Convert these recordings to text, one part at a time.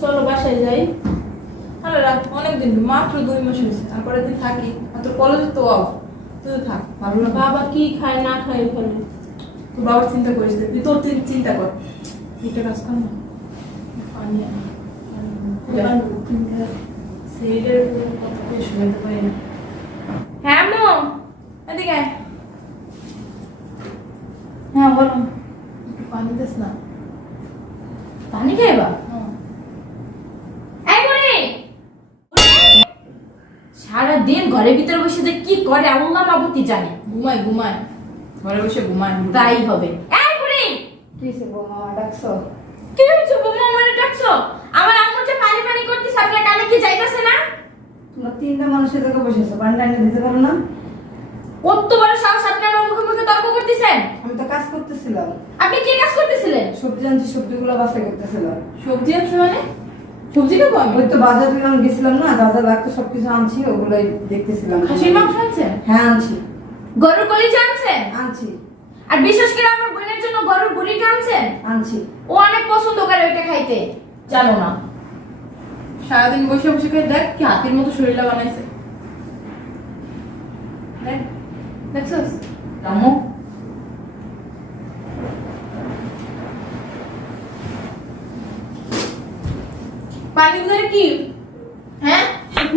চলো বাসায় যাই। আরে রাত অনেকদিন মাত্র দুই মাস হয়েছে। তারপরে তুই থাকি আর তোর কলেজে তো অফ তুই থাক ভালো না বাবা কি খায় না খায় ফেলে তোর বাবার চিন্তা করিস তুই তোর চিন্তা কর। একটা কাজ কর না। পানি সেইটার কথা শুনতে পারি না। হ্যাঁ মো। এদিকে হ্যাঁ বলো। একটু পানি দিস না। পানি খাইবা হ্যাঁ। এই বুড়ি সারা দিন ঘরের ভিতরে বসে যে কি করে আল্লাহ মাবুতি জানে। ঘুমায় ঘুমায়। ঘরে বসে ঘুমায় তাই হবে। এই বুড়ি! কিসে বৌমা ডাকছো? কি হয়েছে বৌমা মানে ডাকছো? আমার আম্মু যে পানি পানি করতেছে আপনার কানে কি যাইতাছে না? তোমরা তিনটা মানুষের থেকে বসেছো পানি টানি দিতে পারো না? কত বড় সাহস আপনি আমার মুখে মুখে তর্ক করতেছেন? আমি তো কাজ করতেছিলাম। আপনি কি কাজ করতেছিলেন? সবজি আনছি সবজিগুলো বাছাই করতেছিলাম। সবজি আছে মানে? সবজি খাব ওই তো বাজার গেছিলাম না লাগতো সবকিছু আনছি ওগুলোই দেখতেছিলাম। খাসির মাংস আছে হ্যাঁ আনছি। গরুর কলিজা আনছেন আনছি। আর বিশেষ করে আমার বোনের জন্য গরুর বুড়িটা আনছেন আনছি। ও অনেক পছন্দ করে ওইটা খাইতে। জানো না। সারাদিন বসে বসে খেয়ে দেখ কি হাতির মতো শরীরটা বানাইছে। দেখ দেখছস? রামু পানি ধরে কি? হ্যাঁ?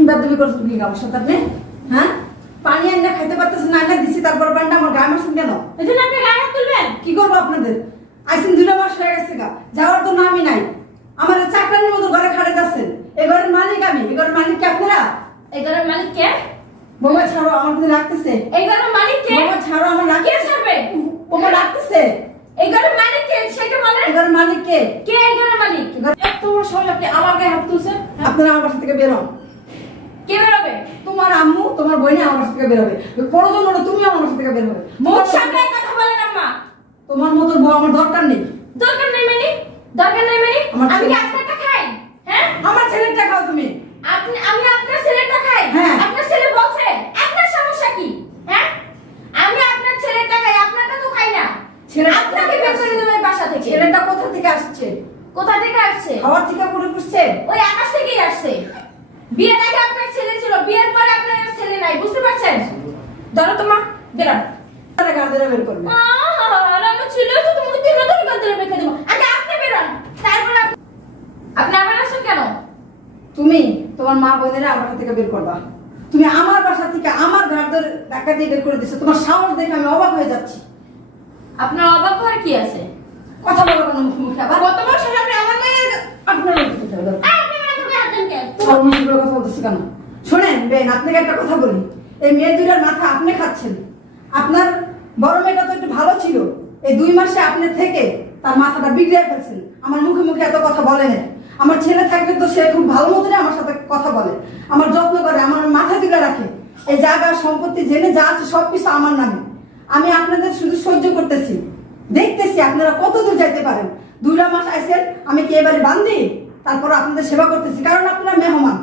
দাবি করছ কি আমার সাথে আপনি হ্যাঁ? পানি আনলে খাইতে পারতেছেন না আনলে দিছি তারপর পানিটা আমার গায়ে মারছেন কেন? এই জন্য আপনি গায়ে হাত তুলবেন? কি করব আপনাদের? আইসিন দুটো মাস হয়ে গেছে গা যাওয়ার তো নামই নাই। আমার চাকরানির মতো ঘরে খাড়ে যাচ্ছেন এ ঘরের মালিক আমি এ ঘরের মালিক কি আপনারা? এই ঘরের মালিক কে? বোমা ছাড়ো আমার কিন্তু লাগতেছে এই ঘরের মালিক কে? বোমা ছাড়ো আমার কে লাগতেছে ছাড়বে? বোমা লাগতেছে এই ঘরের মালিক কে? সেটা বলেন। এ ঘরের মালিক কে? কে এই ঘরের মালিক এত বড় সময় আপনি আমার গায়ে হাত তুলছেন? হ্যাঁ? আপনারা আমার বাসা থেকে বেরো কে বেরোবে তোমার আম্মু তোমার বইনে আমার বাসা থেকে বেরোবে প্রয়োজন হলে তুমি আমার বাসা থেকে বেরোবে মুখ সামনে কথা বলেন আম্মা। তোমার মতো বউ আমার দরকার নেই। দরকার নেই মানে? দরকার নেই মানে? আমি কি ছেলে- আপনারটা খাই হ্যাঁ আমার ছেলেটা খাও তুমি আপনি আমি আপনার ছেলেটা খাই হ্যাঁ। আপনার ছেলে বলছে আপনার সমস্যা কি হ্যাঁ আমি আপনার ছেলেটা খাই আপনারটা তো খাই না ছেলেটা আপনাকে বের করে দেবে বাসা থেকে ছেলেটা কোথা থেকে আসছে কোথা থেকে আসছে? খাওয়ার থেকে পড়ে পুষছে ওই আকাশ থেকেই আসছে। বিয়ের আগে আপনার ছেলে ছিল বিয়ের পরে আপনার ছেলে নাই বুঝতে পারছেন? ধরো তো মা বেরান তারা গাঁদেরা বের করবে। আমার ছিল তো তোমাকে তিন ধরে করতে রেখে দেবো। আগে আপনি বেরান তারপর আপ- আপনি আবার আসেন কেন? তুমি তোমার মা বোনেরা আমার থেকে বের করবা। তুমি আমার বাসা থেকে আমার ঘর ধরে ধাক্কা দিয়ে বের করে দিচ্ছ তোমার সাহস দেখে আমি অবাক হয়ে যাচ্ছি। আপনার অবাক হওয়ার কি আছে? কথা বলো কেন মুখে মুখে আবার কত বছর আপনার আমার মুখে হাত দেন কেন? তোমার মুখে মুখে কথা বলতেছি কেন? শোনেন বেন আপনাকে একটা কথা বলি। এই মেয়ে দুইটার মাথা আপনি খাচ্ছেন। আপনার বড় মেয়েটা তো একটু ভালো ছিল। এই দুই মাসে আপনি থেকে তার মাথাটা বিগড়ে ফেলছেন। আমার মুখে মুখে এত কথা বলে না। আমার ছেলে থাকলে তো সে খুব ভালো মতনই আমার সাথে কথা বলে। আমার যত্ন করে আমার মাথা তুলে রাখে। এই জায়গা সম্পত্তি জেনে যা আছে সব কিছু আমার নামে। আমি আপনাদের শুধু সহ্য করতেছি। দেখতেছি আপনারা কত দূর যাইতে পারেন। দুইটা মাস আইসেন আমি কি এবারে বান্ধি তারপর আপনাদের সেবা করতেছি কারণ আপনারা মেহমান।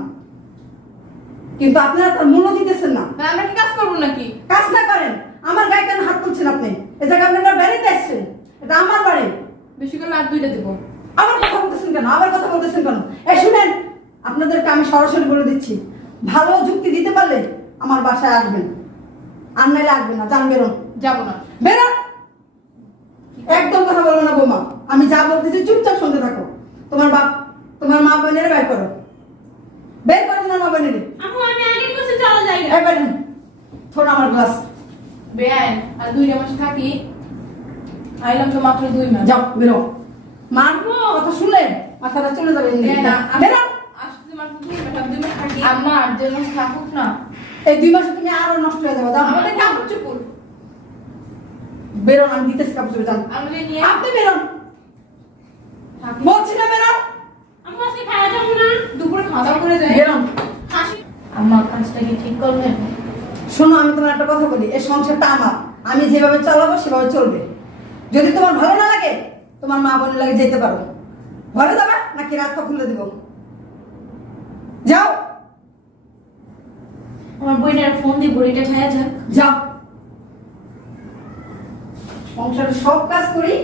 কিন্তু আপনারা তার মূল্য দিতেছেন না। আমরা কি কাজ করব নাকি? কাজ না করেন আমার গায়ে কেন হাত তুলছেন আপনি? এ জায়গায় আপনারা বেড়াইতে আসছেন এটা আমার বাড়ি। বেশি করে লাভ দুইটা দেবো। আবার কথা বলতেছেন কেন? আবার কথা বলতেছেন কেন? এ শুনেন আপনাদেরকে আমি সরাসরি বলে দিচ্ছি ভালো যুক্তি দিতে পারলে আমার বাসায় আসবেন। আর নাইলে আসবেন না যান বেরোন। যাব না। বেরোন! একদম কথা বলব না বৌমা। আমি যা বলতেছি চুপচাপ শুনতে থাকো। তোমার বাপ তোমার মা বোনের বের করো। বের করো তোমার মা বোনের। আম্মু আমি আগেই কইছি চলো যাই। এবার থোড় আমার গ্লাস বেআইন আর দুইটা মাস থাকি। আইলাম তো মাত্র দুই মাস। যাও বেরো। মার কথা শুনলে মাথাটা চলে যাবে আস- বেরো। আসতে মাত্র দুই মাস আর দুই মাস থাকি। আম্মা আর দুই মাস থাকুক না। এই দুই মাসে তুমি আরও নষ্ট হয়ে যাবে আমাদের কাপড় চুপুর বেরোন আমি দিতেছি কাপড় চোপড়, যান আপনি বেরোন। থাকি। বলছি না বেরোন আম্মু আজকে খাওয়া যাব না। দুপুরে খাওয়া দাওয়া করে যাই। হাসি আম্মা কাজটা কি ঠিক করবেন শোনো আমি তোমার একটা কথা বলি। এই সংসারটা আমার। আমি যেভাবে চালাবো সেভাবে চলবে। যদি তোমার ভালো না লাগে তোমার মা বোনের লাগে যেতে পারো। ঘরে যাবে নাকি রাস্তা খুলে দিব? যাও। আমার বইনের ফোন দিয়ে বড়িটা খাইয়া যাক। যাও। সংসারে সব কাজ করি।